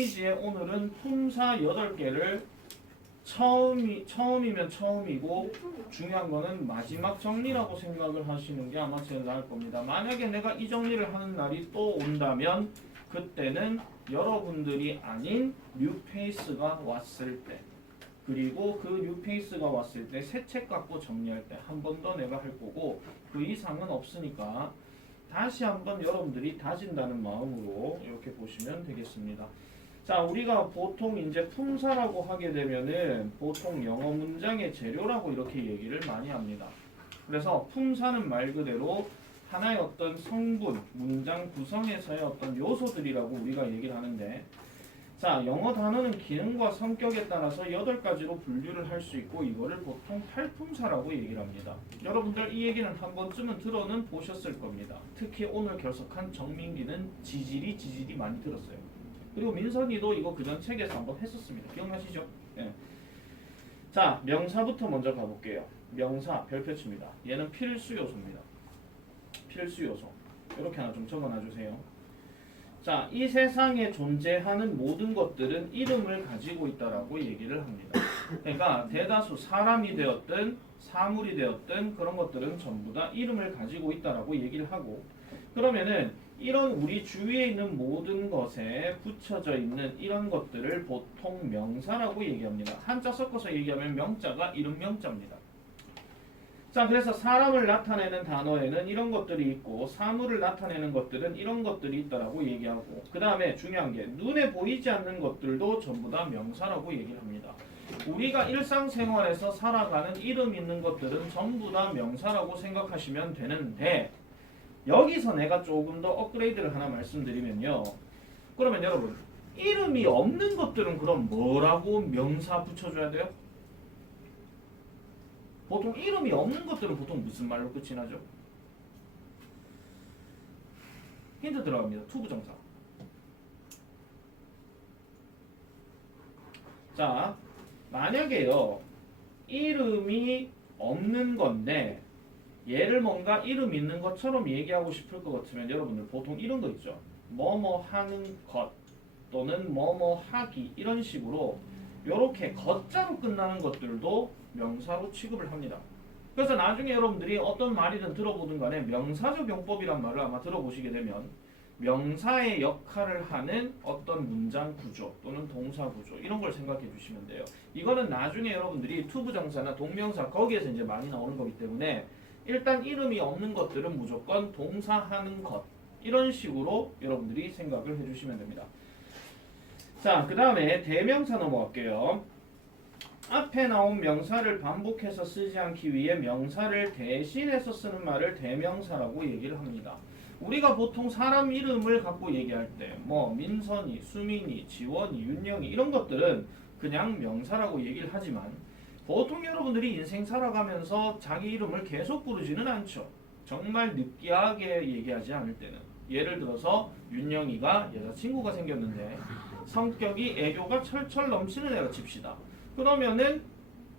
페이지에 오늘은 품사 8개를 처음이면 처음이고 중요한 거는 마지막 정리라고 생각을 하시는 게 아마 제일 나을 겁니다. 만약에 내가 이 정리를 하는 날이 또 온다면 그때는 여러분들이 아닌 뉴페이스가 왔을 때 그리고 그 뉴페이스가 왔을 때 새 책 갖고 정리할 때 한 번 더 내가 할 거고 그 이상은 없으니까 다시 한번 여러분들이 다진다는 마음으로 이렇게 보시면 되겠습니다. 자, 우리가 보통 이제 품사라고 하게 되면은 보통 영어 문장의 재료라고 이렇게 얘기를 많이 합니다. 그래서 품사는 말 그대로 하나의 어떤 성분, 문장 구성에서의 어떤 요소들이라고 우리가 얘기를 하는데, 자, 영어 단어는 기능과 성격에 따라서 8가지로 분류를 할 수 있고 이거를 보통 팔품사라고 얘기를 합니다. 여러분들 이 얘기는 한 번쯤은 들어는 보셨을 겁니다. 특히 오늘 결석한 정민기는 지질이 많이 들었어요. 그리고 민선이도 이거 그전 책에서 한번 했었습니다. 기억나시죠? 예. 자, 명사부터 먼저 가볼게요. 명사 별표치입니다. 얘는 필수 요소입니다. 필수 요소. 이렇게 하나 좀 적어놔주세요. 자, 이 세상에 존재하는 모든 것들은 이름을 가지고 있다라고 얘기를 합니다. 그러니까 대다수 사람이 되었든 사물이 되었든 그런 것들은 전부 다 이름을 가지고 있다라고 얘기를 하고, 그러면은 이런 우리 주위에 있는 모든 것에 붙여져 있는 이런 것들을 보통 명사라고 얘기합니다. 한자 섞어서 얘기하면 명자가 이름 명자입니다. 자, 그래서 사람을 나타내는 단어에는 이런 것들이 있고 사물을 나타내는 것들은 이런 것들이 있다라고 얘기하고, 그 다음에 중요한 게 눈에 보이지 않는 것들도 전부 다 명사라고 얘기를 합니다. 우리가 일상생활에서 살아가는 이름 있는 것들은 전부 다 명사라고 생각하시면 되는데, 여기서 내가 조금 더 업그레이드를 하나 말씀드리면요. 그러면 여러분, 이름이 없는 것들은 그럼 뭐라고 명사 붙여줘야 돼요? 보통 이름이 없는 것들은 보통 무슨 말로 끝이 나죠? 힌트 들어갑니다. 투부정사. 자, 만약에요 이름이 없는 건데 얘를 뭔가 이름 있는 것처럼 얘기하고 싶을 것 같으면 여러분들 보통 이런 거 있죠. 뭐뭐 하는 것 또는 뭐뭐 하기, 이런 식으로 요렇게 거자로 끝나는 것들도 명사로 취급을 합니다. 그래서 나중에 여러분들이 어떤 말이든 들어보든 간에 명사적 용법이란 말을 아마 들어보시게 되면 명사의 역할을 하는 어떤 문장 구조 또는 동사 구조, 이런 걸 생각해 주시면 돼요. 이거는 나중에 여러분들이 투부정사나 동명사 거기에서 이제 많이 나오는 거기 때문에 일단 이름이 없는 것들은 무조건 동사하는 것, 이런 식으로 여러분들이 생각을 해주시면 됩니다. 자, 그 다음에 대명사 넘어갈게요. 앞에 나온 명사를 반복해서 쓰지 않기 위해 명사를 대신해서 쓰는 말을 대명사라고 얘기를 합니다. 우리가 보통 사람 이름을 갖고 얘기할 때 뭐 민선이, 수민이, 지원이, 윤영이 이런 것들은 그냥 명사라고 얘기를 하지만 보통 여러분들이 인생 살아가면서 자기 이름을 계속 부르지는 않죠. 정말 느끼하게 얘기하지 않을 때는. 예를 들어서 윤영이가 여자친구가 생겼는데 성격이 애교가 철철 넘치는 애라 칩시다. 그러면은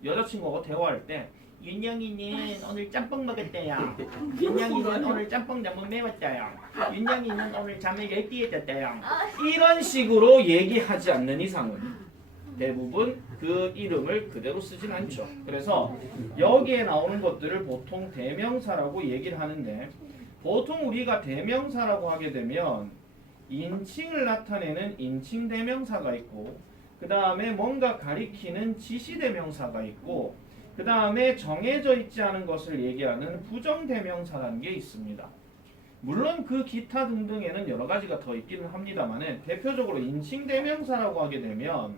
여자친구하고 대화할 때 윤영이는 오늘 짬뽕 먹었대요. 윤영이는 오늘 짬뽕 너무 매웠대요. 윤영이는 오늘 잠을 10개에 잤대요. 이런 식으로 얘기하지 않는 이상은 대부분 그 이름을 그대로 쓰진 않죠. 그래서 여기에 나오는 것들을 보통 대명사라고 얘기를 하는데, 보통 우리가 대명사라고 하게 되면 인칭을 나타내는 인칭 대명사가 있고, 그 다음에 뭔가 가리키는 지시 대명사가 있고, 그 다음에 정해져 있지 않은 것을 얘기하는 부정 대명사라는 게 있습니다. 물론 그 기타 등등에는 여러 가지가 더 있기는 합니다만 대표적으로 인칭 대명사라고 하게 되면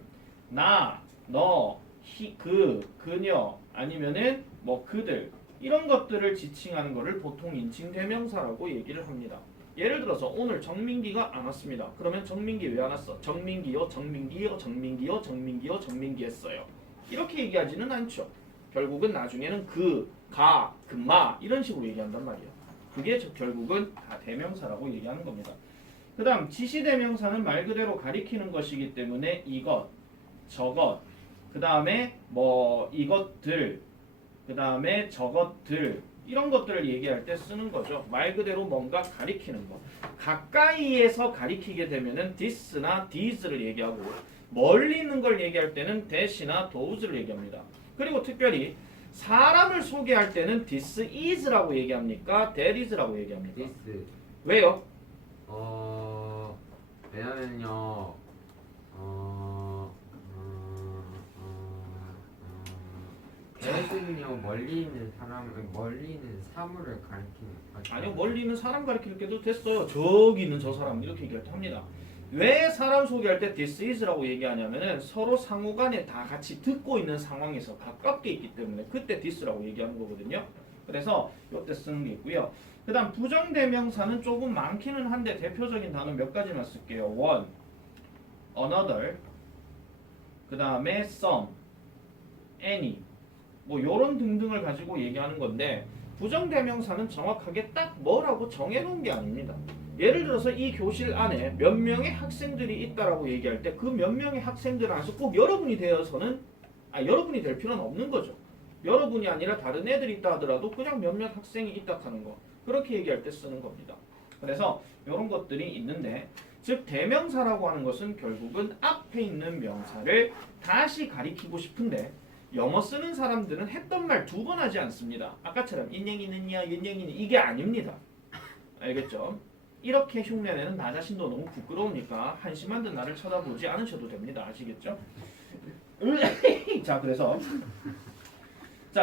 나, 너, 그, 그녀, 아니면은 뭐 그들, 이런 것들을 지칭하는 것을 보통 인칭 대명사라고 얘기를 합니다. 예를 들어서 오늘 정민기가 안 왔습니다. 그러면 정민기 왜 안 왔어? 정민기요, 정민기요, 정민기요, 정민기요, 정민기 했어요. 이렇게 얘기하지는 않죠. 결국은 나중에는 그, 가, 금마 이런 식으로 얘기한단 말이에요. 그게 결국은 다 대명사라고 얘기하는 겁니다. 그 다음 지시대명사는 말 그대로 가리키는 것이기 때문에 이것, 저것, 그 다음에 뭐 이것들, 그 다음에 저것들, 이런 것들을 얘기할 때 쓰는 거죠. 말 그대로 뭔가 가리키는 거. 가까이에서 가리키게 되면은 this나 these를 얘기하고 멀리 있는 걸 얘기할 때는 that이나 those를 얘기합니다. 그리고 특별히 사람을 소개할 때는 this is라고 얘기합니까? that is라고 얘기합니까? this. 왜요? 왜냐면요. 대신요 멀리 있는 사물을 가리키는 거죠. 아니요, 멀리 있는 사람 가리킬 때도 됐어요. 저기 있는 저 사람 이렇게 얘기할 때 합니다. 왜 사람 소개할 때 this is라고 얘기하냐면은 서로 상호간에 다 같이 듣고 있는 상황에서 가깝게 있기 때문에 그때 this라고 얘기하는 거거든요. 그래서 이때 쓰는 게 있고요. 그 다음 부정대명사는 조금 많기는 한데 대표적인 단어 몇 가지만 쓸게요. one, another, 그 다음에 some, any 뭐 요런 등등을 가지고 얘기하는 건데 부정대명사는 정확하게 딱 뭐라고 정해놓은 게 아닙니다. 예를 들어서 이 교실 안에 몇 명의 학생들이 있다라고 얘기할 때 그 몇 명의 학생들 안에서 꼭 여러분이 되어서는 여러분이 될 필요는 없는 거죠. 여러분이 아니라 다른 애들이 있다 하더라도 그냥 몇몇 학생이 있다 하는 거. 그렇게 얘기할 때 쓰는 겁니다. 그래서 이런 것들이 있는데 즉 대명사라고 하는 것은 결국은 앞에 있는 명사를 다시 가리키고 싶은데 영어 쓰는 사람들은 했던 말 두 번 하지 않습니다. 아까처럼 인형이는야 윤영이는 이게 아닙니다. 알겠죠? 이렇게 흉내내는 나 자신도 너무 부끄러우니까 한심한 듯 나를 쳐다보지 않으셔도 됩니다. 아시겠죠?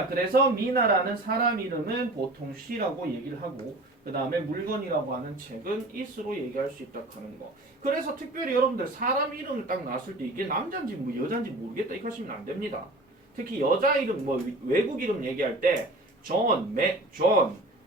그래서 미나라는 사람 이름은 보통 she라고 얘기를 하고 그 다음에 물건이라고 하는 책은 is로 얘기할 수 있다 하는 거. 그래서 특별히 여러분들 사람 이름을 딱 나왔을 때 이게 남자인지 뭐 여자인지 모르겠다 이렇게 하시면 안 됩니다. 특히 여자 이름 뭐 외국 이름 얘기할 때 존,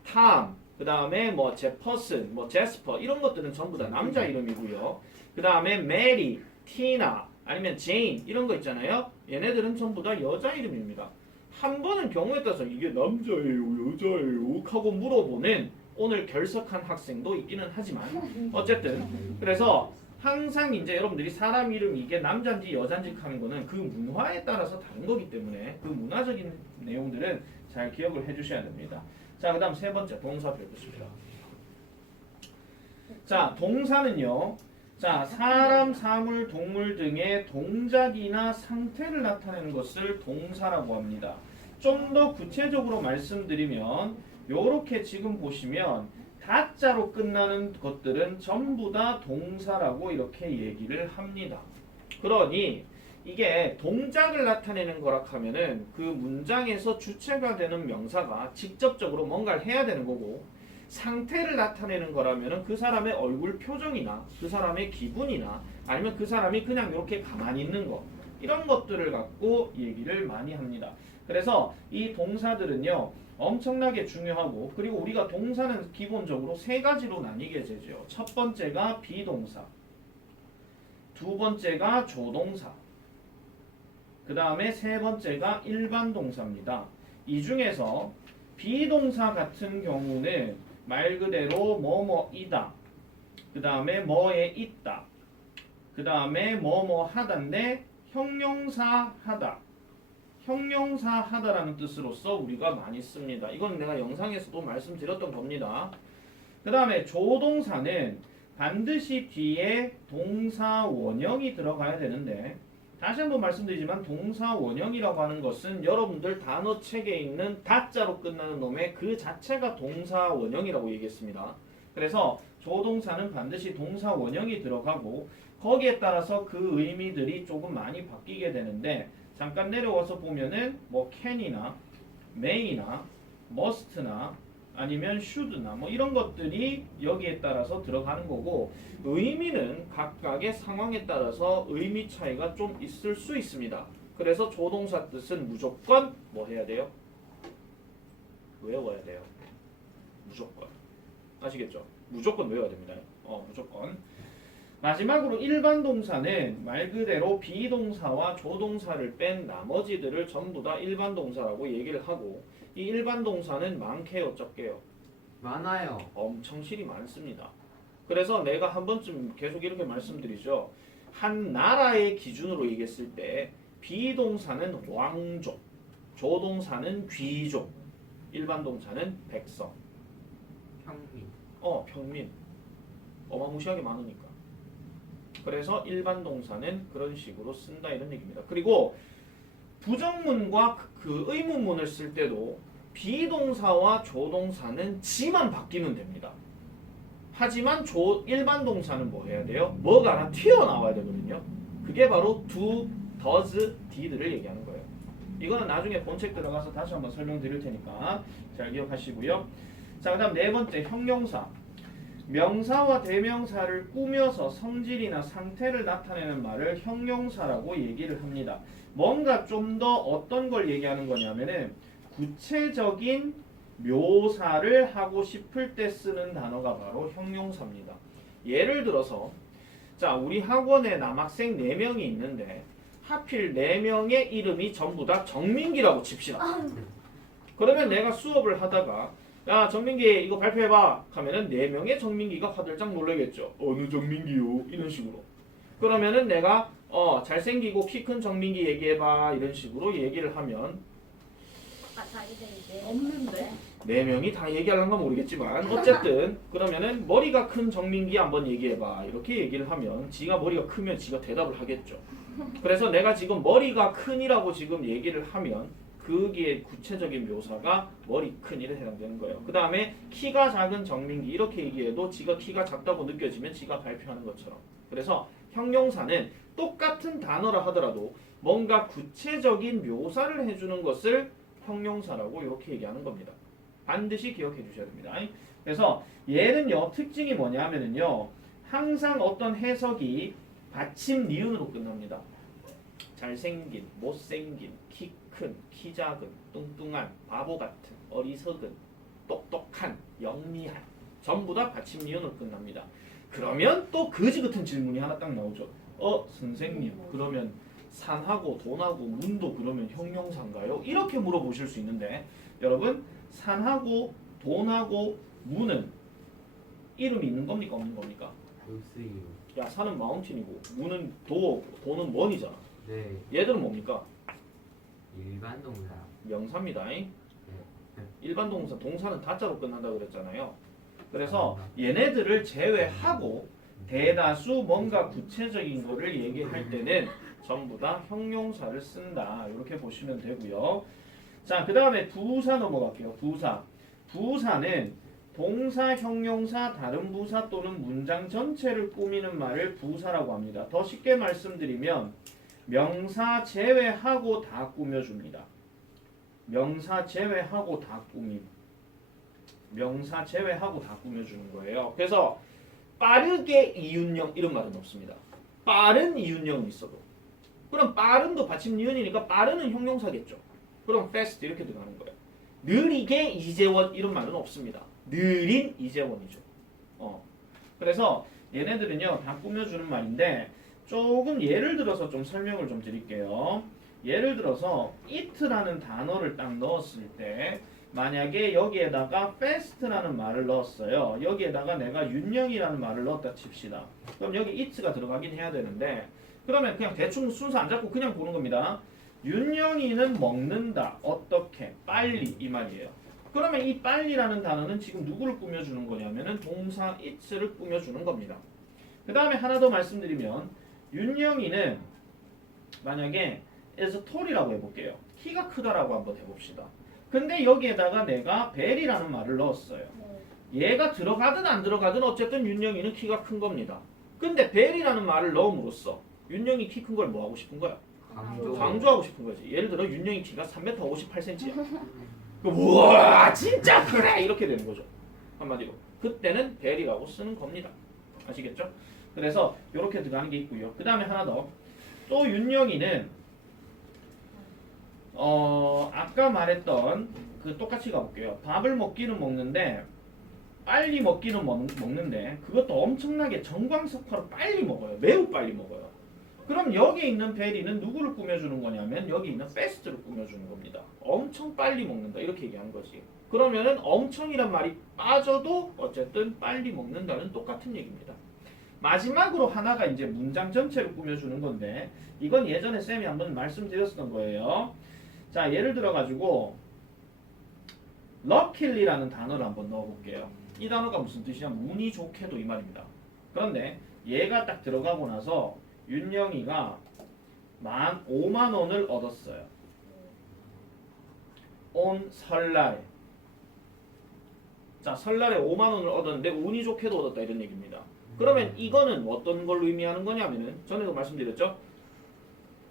탐, 그 다음에 뭐 제퍼슨, 뭐 제스퍼 이런 것들은 전부 다 남자 이름이고요. 그 다음에 메리, 티나 아니면 제인 이런 거 있잖아요. 얘네들은 전부 다 여자 이름입니다. 한 번은 경우에 따라서 이게 남자예요, 여자예요 하고 물어보는 오늘 결석한 학생도 있기는 하지만 어쨌든 그래서 항상 이제 여러분들이 사람 이름 이게 남자인지 여자인지 하는 거는 그 문화에 따라서 다른 거기 때문에 그 문화적인 내용들은 잘 기억을 해주셔야 됩니다. 자, 그 다음 세 번째 동사 배우겠습니다. 자, 동사는요. 자, 사람, 사물, 동물 등의 동작이나 상태를 나타내는 것을 동사라고 합니다. 좀 더 구체적으로 말씀드리면 요렇게 지금 보시면 다자로 끝나는 것들은 전부 다 동사라고 이렇게 얘기를 합니다. 그러니 이게 동작을 나타내는 거라 하면은 그 문장에서 주체가 되는 명사가 직접적으로 뭔가를 해야 되는 거고 상태를 나타내는 거라면은 그 사람의 얼굴 표정이나 그 사람의 기분이나 아니면 그 사람이 그냥 이렇게 가만히 있는 거 이런 것들을 갖고 얘기를 많이 합니다. 그래서 이 동사들은요 엄청나게 중요하고 그리고 우리가 동사는 기본적으로 세 가지로 나뉘게 되죠. 첫 번째가 비동사, 두 번째가 조동사, 그 다음에 세 번째가 일반 동사입니다. 이 중에서 비동사 같은 경우는 말 그대로 뭐뭐이다, 그 다음에 뭐에 있다, 그 다음에 뭐뭐 하다인데 형용사 하다, 형용사 하다라는 뜻으로서 우리가 많이 씁니다. 이건 내가 영상에서도 말씀드렸던 겁니다. 그 다음에 조동사는 반드시 뒤에 동사 원형이 들어가야 되는데 다시 한번 말씀드리지만 동사 원형이라고 하는 것은 여러분들 단어 책에 있는 다자로 끝나는 놈의 그 자체가 동사 원형이라고 얘기했습니다. 그래서 조동사는 반드시 동사 원형이 들어가고 거기에 따라서 그 의미들이 조금 많이 바뀌게 되는데 잠깐 내려와서 보면은 뭐 can이나 may나 must나 아니면 should나 뭐 이런 것들이 여기에 따라서 들어가는 거고 의미는 각각의 상황에 따라서 의미 차이가 좀 있을 수 있습니다. 그래서 조동사 뜻은 무조건 뭐 해야 돼요? 외워야 돼요. 무조건. 아시겠죠? 무조건 외워야 됩니다. 무조건. 마지막으로 일반 동사는 말 그대로 비동사와 조동사를 뺀 나머지들을 전부 다 일반 동사라고 얘기를 하고 이 일반 동사는 많게요, 적게요? 많아요. 엄청 실이 많습니다. 그래서 내가 한 번쯤 계속 이렇게 말씀드리죠. 한 나라의 기준으로 얘기했을 때 비동사는 왕족, 조동사는 귀족 일반 동사는 백성. 평민. 평민. 어마무시하게 많으니까. 그래서 일반 동사는 그런 식으로 쓴다 이런 얘기입니다. 그리고 부정문과 그 의문문을 쓸 때도 비동사와 조동사는 지만 바뀌면 됩니다. 하지만 일반 동사는 뭐 해야 돼요? 뭐가 하나 튀어나와야 되거든요. 그게 바로 do, does, did를 얘기하는 거예요. 이거는 나중에 본책 들어가서 다시 한번 설명드릴 테니까 잘 기억하시고요. 자, 그 다음 네 번째 형용사. 명사와 대명사를 꾸며서 성질이나 상태를 나타내는 말을 형용사라고 얘기를 합니다. 뭔가 좀 더 어떤 걸 얘기하는 거냐면은 구체적인 묘사를 하고 싶을 때 쓰는 단어가 바로 형용사입니다. 예를 들어서 자, 우리 학원에 남학생 4명이 있는데 하필 4명의 이름이 전부 다 정민기라고 칩시다. 그러면 내가 수업을 하다가 야, 정민기 이거 발표해봐 하면은 4명의 정민기가 화들짝 놀라겠죠. 어느 정민기요? 이런 식으로. 그러면은 내가 잘생기고 키 큰 정민기 얘기해봐 이런 식으로 얘기를 하면 자기들이 없는데 4명이 다 얘기하려는 건 모르겠지만 어쨌든 그러면은 머리가 큰 정민기 한번 얘기해봐 이렇게 얘기를 하면 지가 머리가 크면 지가 대답을 하겠죠. 그래서 내가 지금 머리가 큰이라고 지금 얘기를 하면 그게 구체적인 묘사가 머리 큰이에 해당되는 거예요. 그 다음에 키가 작은 정민기 이렇게 얘기해도 지가 키가 작다고 느껴지면 지가 발표하는 것처럼. 그래서 형용사는 똑같은 단어라 하더라도 뭔가 구체적인 묘사를 해주는 것을 형용사라고 이렇게 얘기하는 겁니다. 반드시 기억해 주셔야 됩니다. 그래서 얘는요 특징이 뭐냐 하면은요 항상 어떤 해석이 받침 니은으로 끝납니다. 잘생긴, 못생긴, 키 큰, 키 작은, 뚱뚱한, 바보 같은, 어리석은, 똑똑한, 영리한 전부 다 받침 니은으로 끝납니다. 그러면 또 거지 같은 질문이 하나 딱 나오죠. 선생님 그러면 산하고 돈하고 문도 그러면 형용사인가요? 이렇게 물어보실 수 있는데 여러분 산하고 돈하고 문은 이름이 있는 겁니까 없는 겁니까? 없어요. 야 산은 마운틴이고 문은 돈은 원이잖아. 네. 얘들은 뭡니까? 일반 동사. 명사입니다. 일반 동사 동사는 다자로 끝난다고 그랬잖아요. 그래서 얘네들을 제외하고 대다수 뭔가 구체적인 거를 얘기할 때는 전부 다 형용사를 쓴다. 이렇게 보시면 되고요. 자, 그 다음에 부사 넘어갈게요. 부사. 부사는 동사, 형용사, 다른 부사 또는 문장 전체를 꾸미는 말을 부사라고 합니다. 더 쉽게 말씀드리면 명사 제외하고 다 꾸며줍니다. 명사 제외하고 다 꾸밈. 명사 제외하고 다 꾸며주는 거예요. 그래서 빠르게 이윤형 이런 말은 없습니다. 빠른 이윤형은 있어도. 그럼 빠른도 받침 니은이니까 빠른은 형용사겠죠. 그럼 fast 이렇게 들어가는 거예요. 느리게 이재원 이런 말은 없습니다. 느린 이재원이죠. 그래서 얘네들은요 다 꾸며주는 말인데 조금 예를 들어서 좀 설명을 좀 드릴게요. 예를 들어서 it라는 단어를 딱 넣었을 때 만약에 여기에다가 fast라는 말을 넣었어요. 여기에다가 내가 윤영이라는 말을 넣었다 칩시다. 그럼 여기 it가 들어가긴 해야 되는데 그러면 그냥 대충 순서 안 잡고 그냥 보는 겁니다. 윤영이는 먹는다. 어떻게? 빨리 이 말이에요. 그러면 이 빨리라는 단어는 지금 누구를 꾸며주는 거냐면은 동사 it를 꾸며주는 겁니다. 그 다음에 하나 더 말씀드리면 윤영이는 만약에 is tall이라고 해볼게요. 키가 크다라고 한번 해봅시다. 근데 여기에다가 내가 벨이라는 말을 넣었어요. 얘가 들어가든 안 들어가든 어쨌든 윤영이는 키가 큰 겁니다. 근데 벨이라는 말을 넣음으로써 윤영이 키 큰 걸 뭐 하고 싶은 거야? 강조하고 싶은 거지. 예를 들어 윤영이 키가 3m 58cm야. 우와 진짜 그래 이렇게 되는 거죠. 한마디로 그때는 벨이라고 쓰는 겁니다. 아시겠죠? 그래서 이렇게 들어가는 게 있고요. 그 다음에 하나 더. 또 윤영이는 아까 말했던 그 똑같이 가볼게요. 밥을 먹기는 먹는데 빨리 먹기는 먹는데 그것도 엄청나게 정광석화로 빨리 먹어요. 매우 빨리 먹어요. 그럼 여기 있는 베리는 누구를 꾸며주는 거냐면 여기 있는 fast를 꾸며주는 겁니다. 엄청 빨리 먹는다 이렇게 얘기하는 거지. 그러면은 엄청이란 말이 빠져도 어쨌든 빨리 먹는다는 똑같은 얘기입니다. 마지막으로 하나가 이제 문장 전체를 꾸며주는 건데 이건 예전에 쌤이 한번 말씀드렸었던 거예요. 자 예를 들어 가지고 luckilly라는 단어를 한번 넣어볼게요. 이 단어가 무슨 뜻이냐면 운이 좋게도 이 말입니다. 그런데 얘가 딱 들어가고 나서 윤영이가 5만 원을 얻었어요. 온 설날에. 자, 설날에 5만 원을 얻었는데 운이 좋게도 얻었다 이런 얘기입니다. 그러면 이거는 어떤 걸 의미하는 거냐면은 전에도 말씀드렸죠.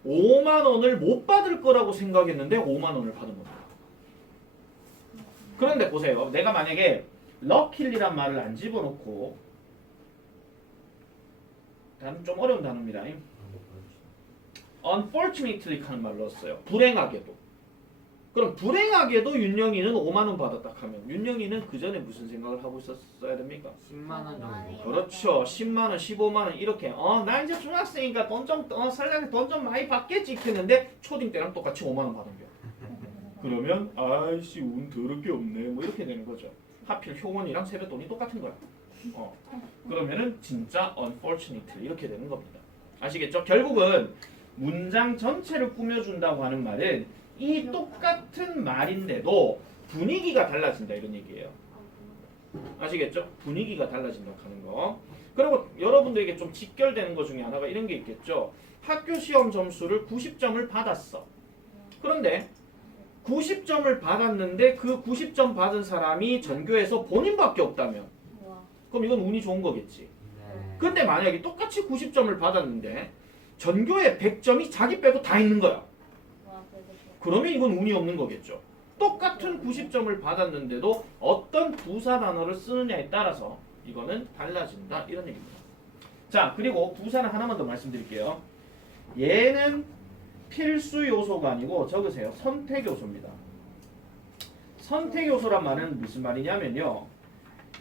5만 원을 못 받을 거라고 생각했는데 5만 원을 받은 겁니다. 그런데 보세요. 내가 만약에 luckilly란 말을 안 집어넣고 다음 좀 어려운 단어입니다. unfortunately 하는 말을 넣었어요. 불행하게도. 그럼 불행하게도 윤영이는 5만 원 받았다 하면 윤영이는 그 전에 무슨 생각을 하고 있었어야 됩니까? 10만 원 정도. 그렇죠. 10만 원, 15만 원 이렇게 나 이제 중학생이니까 설날에 돈 좀 많이 받겠지 했는데 초딩 때랑 똑같이 5만 원 받은 거. 그러면 아이씨 운 더럽게 없네 뭐 이렇게 되는 거죠. 하필 효원이랑 세뱃돈이 똑같은 거야. 그러면은 진짜 unfortunately 이렇게 되는 겁니다. 아시겠죠? 결국은 문장 전체를 꾸며준다고 하는 말은 이 똑같은 말인데도 분위기가 달라진다 이런 얘기예요. 아시겠죠? 분위기가 달라진다 하는 거. 그리고 여러분들에게 좀 직결되는 것 중에 하나가 이런 게 있겠죠. 학교 시험 점수를 90점을 받았어. 그런데 90점을 받았는데 그 90점 받은 사람이 전교에서 본인밖에 없다면 그럼 이건 운이 좋은 거겠지. 네. 근데 만약에 똑같이 90점을 받았는데 전교에 100점이 자기 빼고 다 있는 거야. 그러면 이건 운이 없는 거겠죠. 똑같은 90점을 받았는데도 어떤 부사 단어를 쓰느냐에 따라서 이거는 달라진다 이런 얘기입니다. 자, 그리고 부사는 하나만 더 말씀드릴게요. 얘는 필수 요소가 아니고 적으세요. 선택 요소입니다. 선택 요소란 말은 무슨 말이냐면요.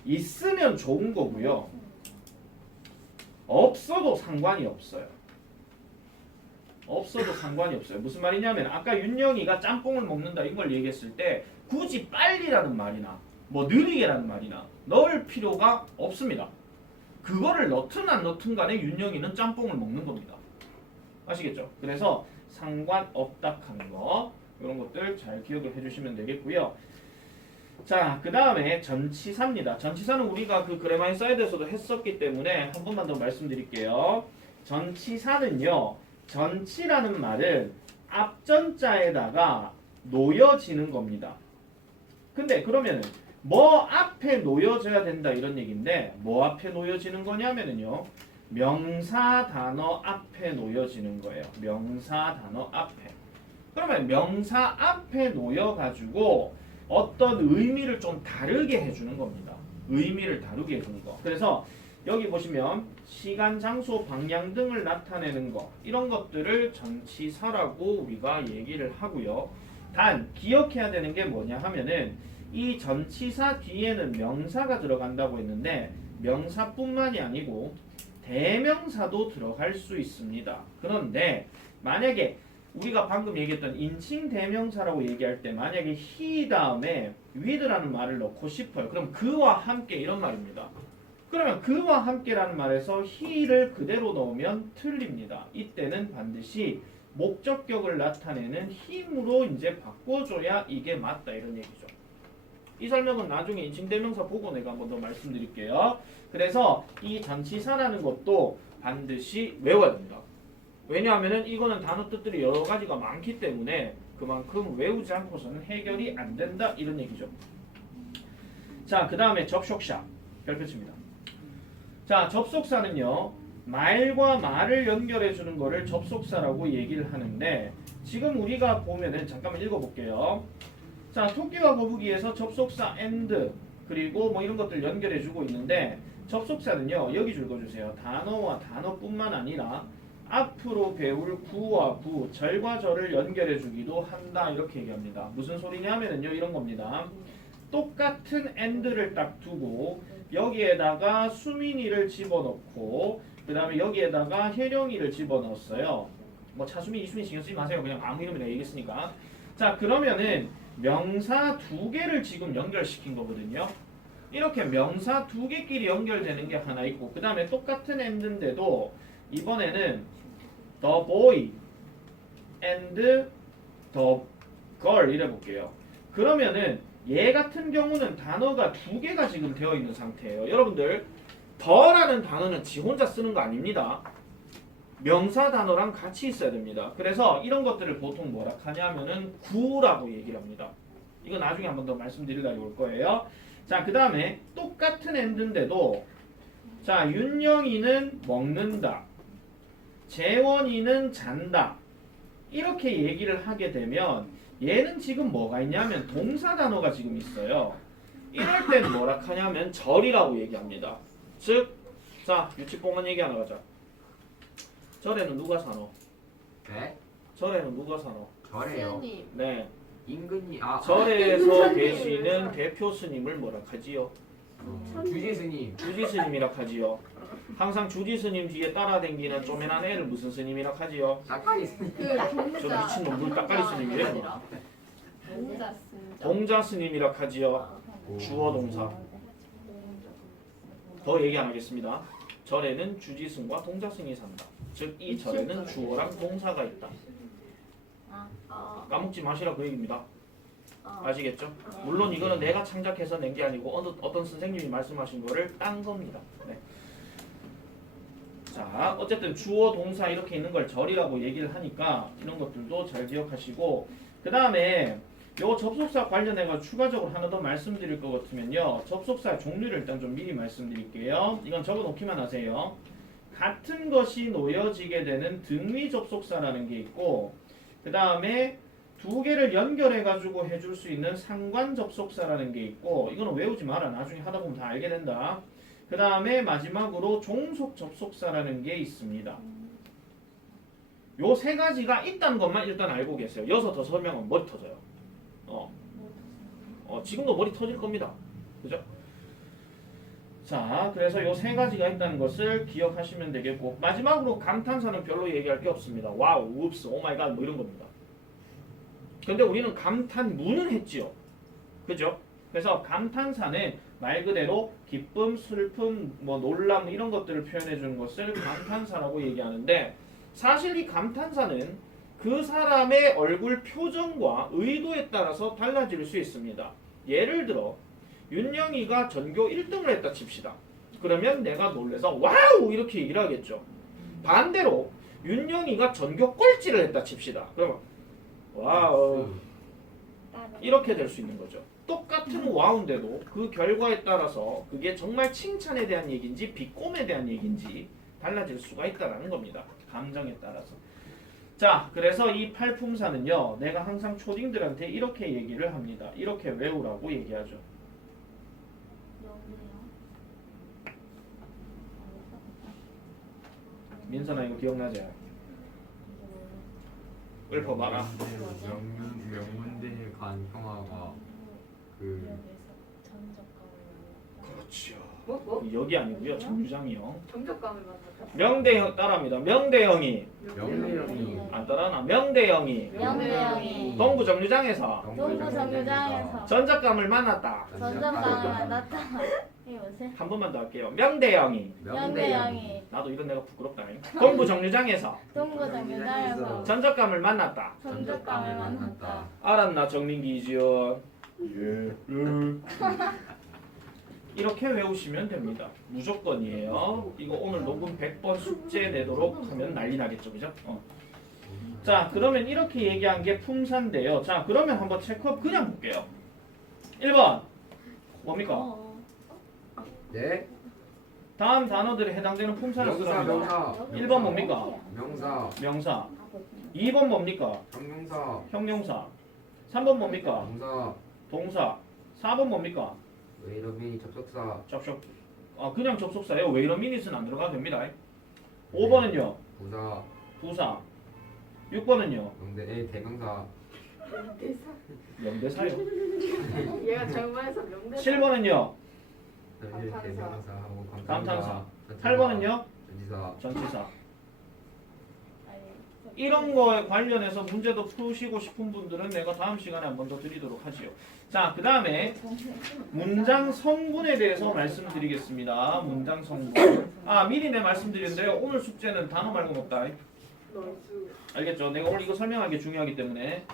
있으면 좋은 거고요. 없어도 상관이 없어요. 없어도 상관이 없어요. 무슨 말이냐면 아까 윤영이가 짬뽕을 먹는다 이걸 얘기했을 때 굳이 빨리라는 말이나 뭐 느리게라는 말이나 넣을 필요가 없습니다. 그거를 넣든 안 넣든 간에 윤영이는 짬뽕을 먹는 겁니다. 아시겠죠? 그래서 상관없다 하는 거 이런 것들 잘 기억을 해주시면 되겠고요. 자, 그 다음에 전치사입니다. 전치사는 우리가 그 그래마인 사이드에서도 했었기 때문에 한 번만 더 말씀드릴게요. 전치사는요. 전치라는 말은 앞전자에다가 놓여지는 겁니다. 근데 그러면은 뭐 앞에 놓여져야 된다 이런 얘기인데 뭐 앞에 놓여지는 거냐면은요. 명사 단어 앞에 놓여지는 거예요. 명사 단어 앞에. 그러면 명사 앞에 놓여가지고 어떤 의미를 좀 다르게 해주는 겁니다. 의미를 다르게 해주는 거. 그래서 여기 보시면 시간, 장소, 방향 등을 나타내는 거 이런 것들을 전치사라고 우리가 얘기를 하고요. 단 기억해야 되는 게 뭐냐 하면은 이 전치사 뒤에는 명사가 들어간다고 했는데 명사뿐만이 아니고 대명사도 들어갈 수 있습니다. 그런데 만약에 우리가 방금 얘기했던 인칭 대명사라고 얘기할 때 만약에 he 다음에 with라는 말을 넣고 싶어요. 그럼 그와 함께 이런 말입니다. 그러면 그와 함께라는 말에서 he를 그대로 넣으면 틀립니다. 이때는 반드시 목적격을 나타내는 힘으로 이제 바꿔줘야 이게 맞다 이런 얘기죠. 이 설명은 나중에 인칭대명사 보고 내가 한번 더 말씀드릴게요. 그래서 이 전치사라는 것도 반드시 외워야 됩니다. 왜냐하면 이거는 단어 뜻들이 여러 가지가 많기 때문에 그만큼 외우지 않고서는 해결이 안 된다 이런 얘기죠. 자, 그 다음에 접속사 별표치입니다. 자, 접속사는요. 말과 말을 연결해 주는 거를 접속사라고 얘기를 하는데 지금 우리가 보면은 잠깐만 읽어볼게요. 자, 토끼와 거북이에서 접속사 and 그리고 뭐 이런 것들 연결해 주고 있는데 접속사는요. 여기 읽어주세요. 단어와 단어뿐만 아니라 앞으로 배울 구와 구, 절과 절을 연결해 주기도 한다 이렇게 얘기합니다. 무슨 소리냐면은요. 이런 겁니다. 똑같은 and를 딱 두고 여기에다가 수민이를 집어넣고 그 다음에 여기에다가 혜령이를 집어넣었어요. 뭐 차수민, 이수민 신경 쓰지 마세요. 그냥 아무 이름이나 얘기했으니까. 자, 그러면은 명사 두 개를 지금 연결시킨 거거든요. 이렇게 명사 두 개끼리 연결되는 게 하나 있고 그 다음에 똑같은 and인데도 이번에는 the boy and the girl 이래 볼게요. 그러면은 얘 같은 경우는 단어가 두 개가 지금 되어 있는 상태예요. 여러분들 더라는 단어는 지 혼자 쓰는 거 아닙니다. 명사 단어랑 같이 있어야 됩니다. 그래서 이런 것들을 보통 뭐라 하냐면은 구라고 얘기를 합니다. 이거 나중에 한 번 더 말씀드리려고 올 거예요. 자, 그 다음에 똑같은 엔드인데도 자, 윤영이는 먹는다. 재원이는 잔다. 이렇게 얘기를 하게 되면 얘는 지금 뭐가 있냐면 동사 단어가 지금 있어요. 이럴 땐 뭐라 하냐면 절이라고 얘기합니다. 즉, 자, 유치뽕은 얘기 하나 가자. 절에는 누가 사노? 네? 절에는 누가 사노? 저래요. 수연님. 네. 임근이 절에서 계시는 대표 스님을 뭐라 하지요? 주지 스님. 주지 스님이라 하지요. 항상 주지 스님 뒤에 따라다니는 쪼매난 애를 무슨 스님이라 하지요? 따까리 스님. 그 동자. 저 미친놈 물 따까리 스님이래. 아니라. 동자 쓴자. 동자 스님이라 하지요. 주어 동사. 더 얘기 안 하겠습니다. 절에는 주지승과 동자승이 산다. 즉 이 절에는 주어랑 동사가 있다. 까먹지 마시라 그 얘기입니다. 아시겠죠? 물론 이거는 내가 창작해서 낸 게 아니고 어떤 선생님이 말씀하신 거를 딴 겁니다. 네. 자, 어쨌든 주어 동사 이렇게 있는 걸 절이라고 얘기를 하니까 이런 것들도 잘 기억하시고, 그 다음에 요 접속사 관련해서 추가적으로 하나 더 말씀드릴 것 같으면요, 접속사 종류를 일단 좀 미리 말씀드릴게요. 이건 적어놓기만 하세요. 같은 것이 놓여지게 되는 등위 접속사라는 게 있고, 그 다음에 두 개를 연결해가지고 해줄 수 있는 상관 접속사라는 게 있고, 이거는 외우지 마라. 나중에 하다 보면 다 알게 된다. 그 다음에 마지막으로 종속 접속사라는 게 있습니다. 요 세 가지가 있다는 것만 일단 알고 계세요. 여기서 더 설명은 머리 터져요. 지금도 머리 터질 겁니다. 그죠? 자, 그래서 요 세 가지가 있다는 것을 기억하시면 되겠고, 마지막으로 감탄사는 별로 얘기할 게 없습니다. 와우, 웁스, 오마이갓 뭐 이런 겁니다. 근데 우리는 감탄문은 했지요. 그죠? 그래서 감탄사는 말 그대로 기쁨, 슬픔, 뭐 놀람 이런 것들을 표현해 주는 것을 감탄사라고 얘기하는데, 사실 이 감탄사는 그 사람의 얼굴 표정과 의도에 따라서 달라질 수 있습니다. 예를 들어 윤영이가 전교 1등을 했다 칩시다. 그러면 내가 놀래서 와우 이렇게 얘기를 하겠죠. 반대로 윤영이가 전교 꼴찌를 했다 칩시다. 그러면 와우 이렇게 될 수 있는 거죠. 똑같은 와우인데도 그 결과에 따라서 그게 정말 칭찬에 대한 얘기인지 비꼼에 대한 얘기인지 달라질 수가 있다는 겁니다. 감정에 따라서. 자, 그래서 이 팔품사는요, 내가 항상 초딩들한테 이렇게 얘기를 합니다. 이렇게 외우라고 얘기하죠. 민선아 이거 기억나지? 읊어봐라. 명문대 간 형아가 그 그렇죠. 뭐? 여기 아니고요. 정유장이요. 정적감을 만났다. 명대형 따라합니다. 명대형이 명대형이 안 따라하나? 명대형이 명대형이 동부 정류장에서 동부 정류장에서 전작감을 만났다. 전전방을 만났다. 이게 뭐지? 한 번만 더 할게요. 명대형이 명대형이 나도 이런 내가 부끄럽다. 동부 정류장에서 동부 정류장에서 전작감을 만났다. 전적감을 만났다. 알았나 정민기 이지연? 예. 이렇게 외우시면 됩니다. 무조건이에요. 이거 오늘 녹음 100번 숙제 내도록 하면 난리 나겠죠, 그죠? 자, 그러면 이렇게 얘기한 게 품사인데요. 자, 그러면 한번 체크업 그냥 볼게요. 1번 뭡니까? 네? 다음 단어들에 해당되는 품사를 명사 쓰랍니다. 명사 1번 뭡니까? 명사 명사. 2번 뭡니까? 형용사 형용사. 3번 뭡니까? 동사 동사. 4번 뭡니까? 웨이러비 접속사 접속. 그냥 접속사예요. 왜 이런 미닛은 안 들어가도 됩니다. 5번은요. 부사 부사. 6번은요. 명대 대명사 명대사요. 얘가 정말에서 명대. 7번은요. 대명사하고 감탄사. 8번은요. 전지사 전치사. 이런 거에 관련해서 문제도 푸시고 싶은 분들은 내가 다음 시간에 한 번 더 드리도록 하지요. 자, 그 다음에 문장 성분에 대해서 말씀드리겠습니다. 문장 성분. 미리 내 말씀드리는데요. 오늘 숙제는 단어 말고는 없다. 알겠죠? 내가 오늘 이거 설명하는 게 중요하기 때문에.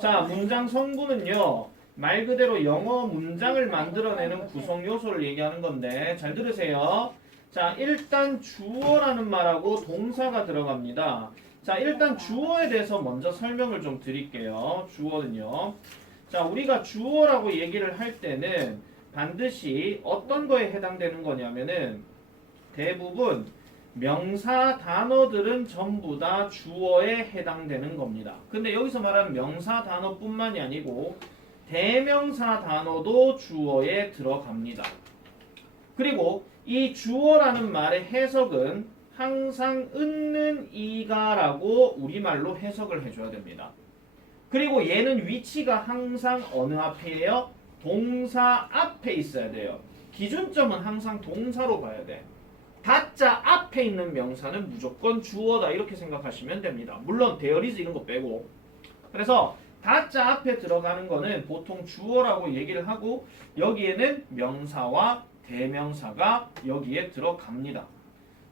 자, 문장 성분은요. 말 그대로 영어 문장을 만들어내는 구성 요소를 얘기하는 건데 잘 들으세요. 자, 일단 주어라는 말하고 동사가 들어갑니다. 자, 일단 주어에 대해서 먼저 설명을 좀 드릴게요. 주어는요. 자, 우리가 주어라고 얘기를 할 때는 반드시 어떤 거에 해당되는 거냐면은 대부분 명사 단어들은 전부 다 주어에 해당되는 겁니다. 근데 여기서 말하는 명사 단어뿐만이 아니고 대명사 단어도 주어에 들어갑니다. 그리고 이 주어라는 말의 해석은 항상 있는 이가라고 우리말로 해석을 해줘야 됩니다. 그리고 얘는 위치가 항상 어느 앞이에요? 동사 앞에 있어야 돼요. 기준점은 항상 동사로 봐야 돼. 다자 앞에 있는 명사는 무조건 주어다 이렇게 생각하시면 됩니다. 물론 데어리즈 이런 거 빼고. 그래서 다자 앞에 들어가는 거는 보통 주어라고 얘기를 하고 여기에는 명사와 대명사가 여기에 들어갑니다.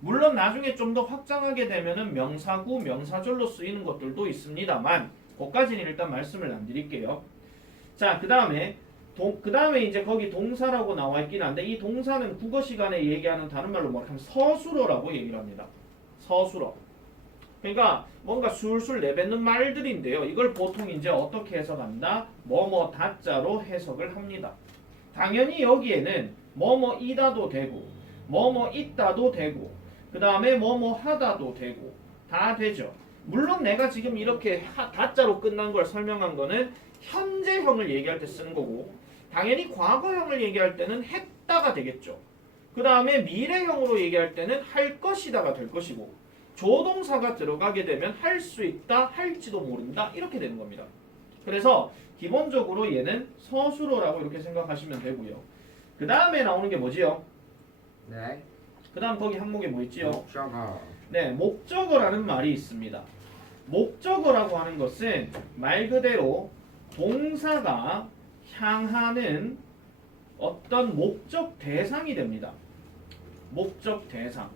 물론 나중에 좀 더 확장하게 되면은 명사구, 명사절로 쓰이는 것들도 있습니다만 그것까지는 일단 말씀을 안 드릴게요. 자, 그 다음에 이제 거기 동사라고 나와 있긴 한데 이 동사는 국어 시간에 얘기하는 다른 말로 뭐하면 서술어라고 얘기를 합니다. 서술어. 그러니까 뭔가 술술 내뱉는 말들인데요. 이걸 보통 이제 어떻게 해석한다? 뭐뭐 다자로 해석을 합니다. 당연히 여기에는 뭐뭐 이다도 되고 뭐뭐 있다도 되고 그 다음에 뭐뭐 하다도 되고 다 되죠. 물론 내가 지금 이렇게 다자로 끝난 걸 설명한 거는 현재형을 얘기할 때 쓰는 거고 당연히 과거형을 얘기할 때는 했다가 되겠죠. 그 다음에 미래형으로 얘기할 때는 할 것이다가 될 것이고 조동사가 들어가게 되면 할 수 있다, 할지도 모른다 이렇게 되는 겁니다. 그래서 기본적으로 얘는 서술어라고 이렇게 생각하시면 되고요. 그 다음에 나오는 게 뭐지요? 네. 그 다음 거기 항목에 뭐 있지요? 목적어. 네, 목적어라는 말이 있습니다. 목적어라고 하는 것은 말 그대로 동사가 향하는 어떤 목적 대상이 됩니다. 목적 대상.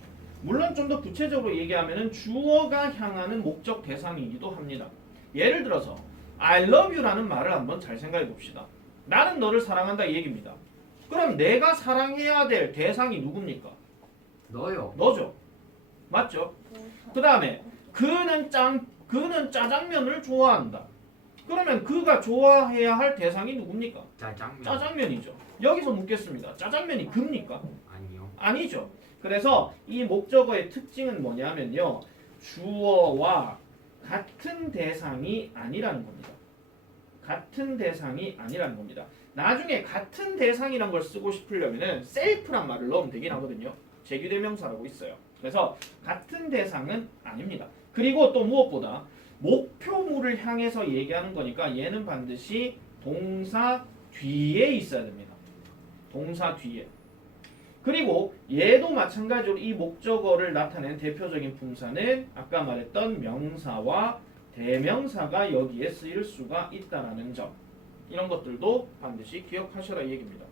물론 좀 더 구체적으로 얘기하면 주어가 향하는 목적 대상이기도 합니다. 예를 들어서 I love you라는 말을 한번 잘 생각해 봅시다. 나는 너를 사랑한다 이 얘기입니다. 그럼 내가 사랑해야 될 대상이 누굽니까? 너요. 너죠. 맞죠? 그 다음에 그는 짜장면을 좋아한다. 그러면 그가 좋아해야 할 대상이 누굽니까? 짜장면. 짜장면이죠. 여기서 묻겠습니다. 짜장면이 그입니까? 아니요. 아니죠. 그래서 이 목적어의 특징은 뭐냐면요. 주어와 같은 대상이 아니라는 겁니다. 같은 대상이 아니라는 겁니다. 나중에 같은 대상이란 걸 쓰고 싶으려면은 셀프란 말을 넣으면 되긴 하거든요. 제규대명사라고 있어요. 그래서 같은 대상은 아닙니다. 그리고 또 무엇보다 목표물을 향해서 얘기하는 거니까 얘는 반드시 동사 뒤에 있어야 됩니다. 동사 뒤에. 그리고 얘도 마찬가지로 이 목적어를 나타낸 대표적인 품사는 아까 말했던 명사와 대명사가 여기에 쓰일 수가 있다는 점. 이런 것들도 반드시 기억하셔라 이 얘기입니다.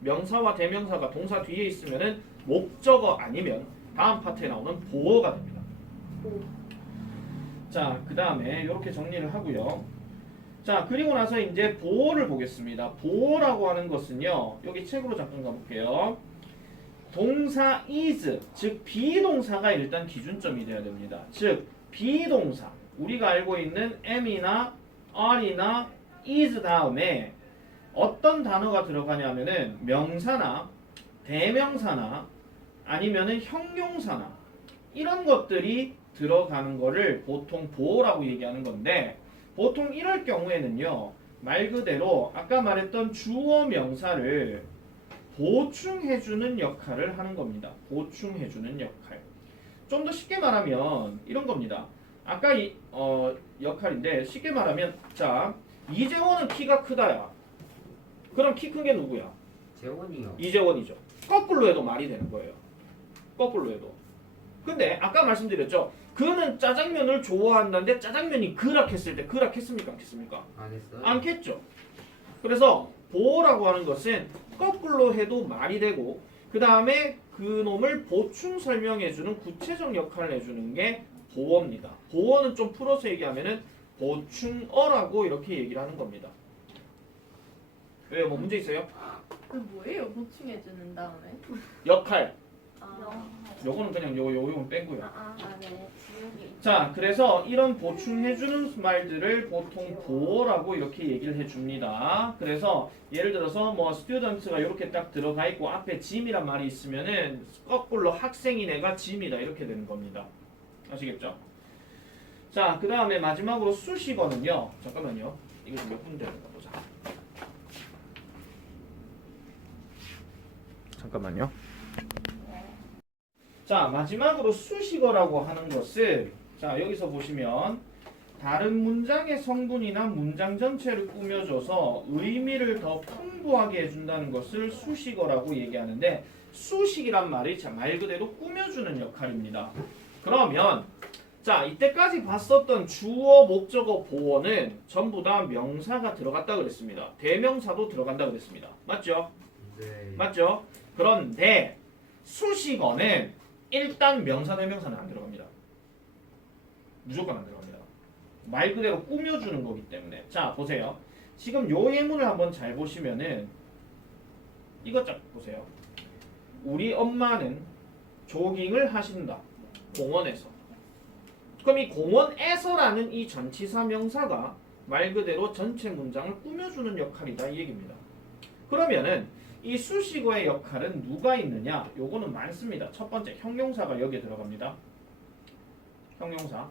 명사와 대명사가 동사 뒤에 있으면은 목적어 아니면 다음 파트에 나오는 보어가 됩니다. 자, 그 다음에 이렇게 정리를 하고요. 자, 그리고 나서 이제 보어를 보겠습니다. 보어라고 하는 것은요. 여기 책으로 잠깐 가볼게요. 동사 is, 즉 비동사가 일단 기준점이 돼야 됩니다. 즉 비동사, 우리가 알고 있는 am이나 are이나 is 다음에 어떤 단어가 들어가냐면은 명사나 대명사나 아니면은 형용사나 이런 것들이 들어가는 거를 보통 보어라고 얘기하는 건데 보통 이럴 경우에는요 말 그대로 아까 말했던 주어 명사를 보충해주는 역할을 하는 겁니다. 보충해주는 역할. 좀 더 쉽게 말하면 이런 겁니다. 아까 역할인데 쉽게 말하면 자 이재원은 키가 크다야. 그럼 키 큰 게 누구야? 재원이요. 이재원이죠. 거꾸로 해도 말이 되는 거예요. 거꾸로 해도. 근데 아까 말씀드렸죠. 그는 짜장면을 좋아한다는데 짜장면이 그락했을 때 그락했습니까? 안 했습니까? 안 했어요. 않겠죠. 그래서 보어라고 하는 것은 거꾸로 해도 말이 되고 그 다음에 그놈을 보충 설명해주는 구체적 역할을 해주는 게 보어입니다. 보어는 좀 풀어서 얘기하면은 보충어라고 이렇게 얘기를 하는 겁니다. 왜요? 뭐 문제 있어요? 그 뭐예요? 보충해주는 다음에? 역할. 영. 요거는 그냥 요건 뺀고요. 네. 지우기. 자, 그래서 이런 보충해주는 말들을 보통 보어라고 이렇게 얘기를 해줍니다. 그래서 예를 들어서 뭐 스튜던트가 이렇게 딱 들어가 있고 앞에 짐이란 말이 있으면은 거꾸로 학생인 애가 짐이다 이렇게 되는 겁니다. 아시겠죠? 자, 그 다음에 마지막으로 수식어는요. 잠깐만요. 이거 좀 몇 분 되는가 보자. 잠깐만요. 자, 마지막으로 수식어라고 하는 것은 자, 여기서 보시면 다른 문장의 성분이나 문장 전체를 꾸며줘서 의미를 더 풍부하게 해준다는 것을 수식어라고 얘기하는데 수식이란 말이 말 그대로 꾸며주는 역할입니다. 그러면 자, 이때까지 봤었던 주어, 목적어, 보어는 전부 다 명사가 들어갔다 그랬습니다. 대명사도 들어간다 그랬습니다. 맞죠? 네. 맞죠? 그런데 수식어는 일단 명사 대명사는 안 들어갑니다. 무조건 안 들어갑니다. 말 그대로 꾸며주는 거기 때문에. 자, 보세요. 지금 요 예문을 한번 잘 보시면은 이것 쫙 보세요. 우리 엄마는 조깅을 하신다. 공원에서. 그럼 이 공원에서라는 이 전치사 명사가 말 그대로 전체 문장을 꾸며주는 역할이다 이 얘기입니다. 그러면은 이 수식어의 역할은 누가 있느냐? 요거는 많습니다. 첫 번째 형용사가 여기에 들어갑니다. 형용사.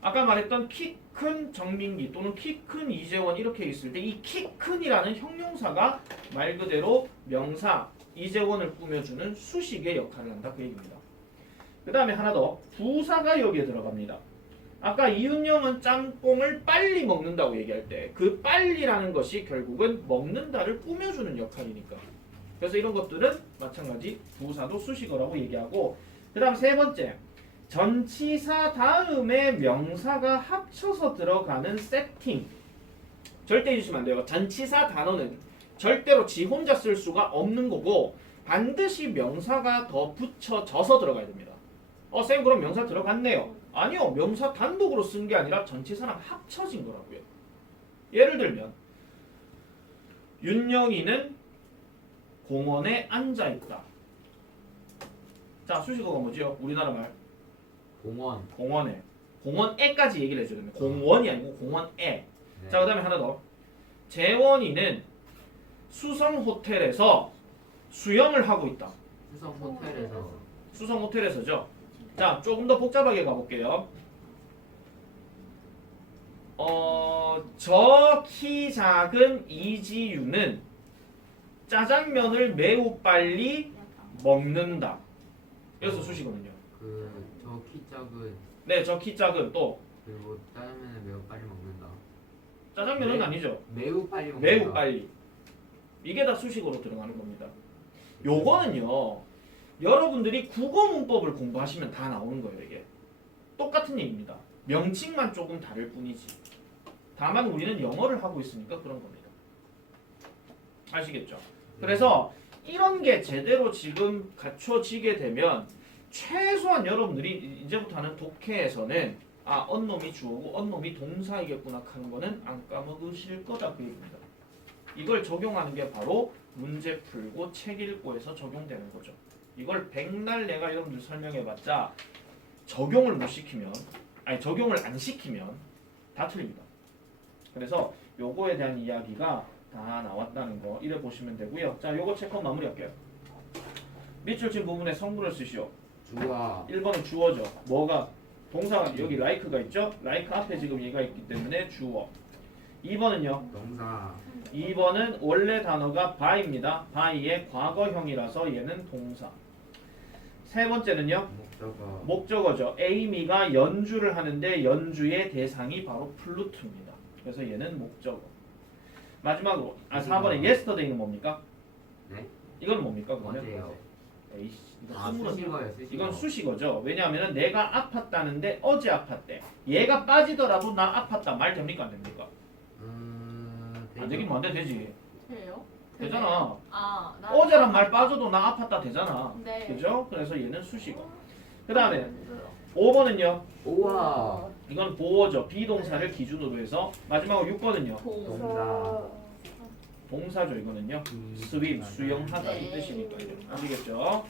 아까 말했던 키 큰 정민기 또는 키 큰 이재원 이렇게 있을 때 이 키 큰이라는 형용사가 말 그대로 명사 이재원을 꾸며주는 수식의 역할을 한다 그 얘기입니다. 그 다음에 하나 더 부사가 여기에 들어갑니다. 아까 이은영은 짬뽕을 빨리 먹는다고 얘기할 때 그 빨리라는 것이 결국은 먹는다를 꾸며주는 역할이니까. 그래서 이런 것들은 마찬가지 부사도 수식어라고 얘기하고 그 다음 세 번째 전치사 다음에 명사가 합쳐서 들어가는 세팅. 절대 잊으시면 안 돼요. 전치사 단어는 절대로 지 혼자 쓸 수가 없는 거고 반드시 명사가 더 붙여져서 들어가야 됩니다. 쌤 그럼 명사 들어갔네요. 아니요. 명사 단독으로 쓴 게 아니라 전치사랑 합쳐진 거라고요. 예를 들면 윤영이는 공원에 앉아있다. 자, 수식어가 뭐죠? 우리나라 말 공원. 공원에 공원에까지 얘기를 해줘야 됩니다. 공원이 아니고 공원에. 네. 자, 그 다음에 하나 더 재원이는 수성 호텔에서 수영을 하고 있다. 수성 호텔에서. 수성 호텔에서죠. 자, 조금 더 복잡하게 가볼게요. 저 키 작은 이지유는 짜장면을 매우 빨리 먹는다. 여기서 수식어는요. 저 키 작은 네, 저 키 작은 또 그리고 짜장면을 매우 빨리 먹는다. 짜장면은 네. 아니죠. 매우 빨리 먹는다. 매우 빨리. 이게 다 수식어로 들어가는 겁니다. 요거는요. 여러분들이 국어 문법을 공부하시면 다 나오는 거예요. 이게 똑같은 얘기입니다. 명칭만 조금 다를 뿐이지. 다만 우리는 영어를 하고 있으니까 그런 겁니다. 아시겠죠? 그래서 이런 게 제대로 지금 갖춰지게 되면 최소한 여러분들이 이제부터 하는 독해에서는 언놈이 주어고 언놈이 동사이겠구나 하는 거는 안 까먹으실 거다 그 얘기입니다. 이걸 적용하는 게 바로 문제 풀고 책 읽고에서 적용되는 거죠. 이걸 백날 내가 여러분들 설명해봤자 적용을 못 시키면 적용을 안 시키면 다 틀립니다. 그래서 요거에 대한 이야기가 다 나왔다는 거 이래 보시면 되고요. 자, 요거 체크 마무리할게요. 밑줄 친 부분에 성분을 쓰시오. 주어. 1번은 주어죠. 뭐가? 동사 여기 like가 있죠? like 앞에 지금 얘가 있기 때문에 주어. 2번은요. 동사. 2번은 원래 단어가 by입니다. by의 과거형이라서 얘는 동사. 세 번째는요. 목적어. 목적어죠. 에이미가 연주를 하는데 연주의 대상이 바로 플루트입니다. 그래서 얘는 목적어. 마지막으로 4번에 yesterday는 뭡니까? 네? 이건 뭡니까 그러면? 어제요. 에이씨, 이거 스물은- 수식어예요. 수식어. 이건 수식어죠. 왜냐하면 내가 아팠다는데 어제 아팠대. 얘가 빠지더라도 나 아팠다 말 됩니까 안 됩니까? 안 되긴 뭔데 되지. 돼요? 되잖아. 나 어제란 말 빠져도 나 아팠다 되잖아. 네. 그죠? 그래서 얘는 수식어. 그 다음에 5번은요. 우와. 이건 보어죠. 비동사를 기준으로 해서. 마지막으로 6번은요. 동사. 동사죠 이거는요. swim 수영하다 이 네. 뜻이니까요. 아시겠죠?